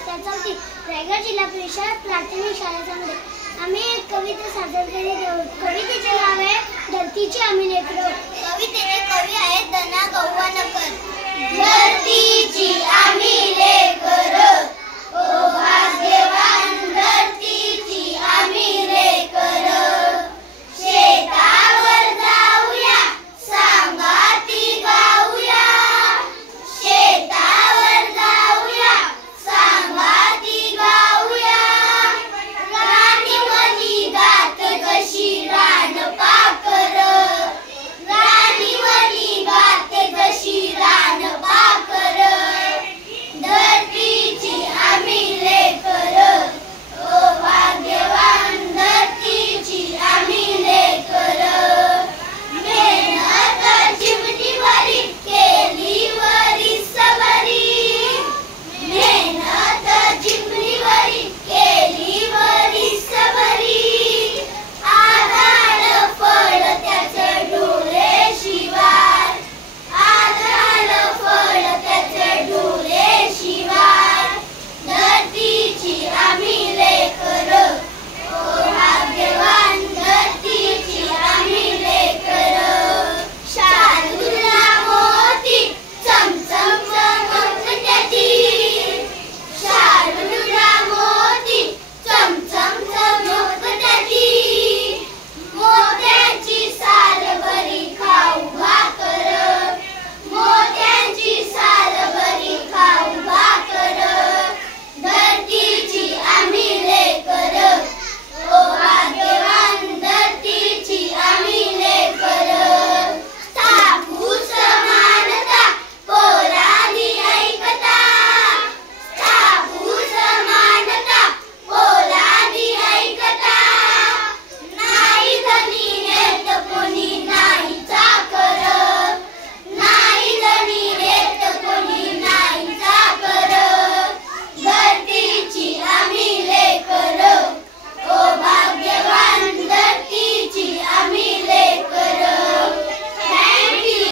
इयत्ता 4वी रायगड जिल्हा परिषद प्राथमिक शाळा सांगली। आम्ही एक कविता सादर करीत आहोत। कवितेचे नाव आहे धरतीची आम्ही लेकरं। कवितेचे कवी आहेत धना गव्हाणकर। धरती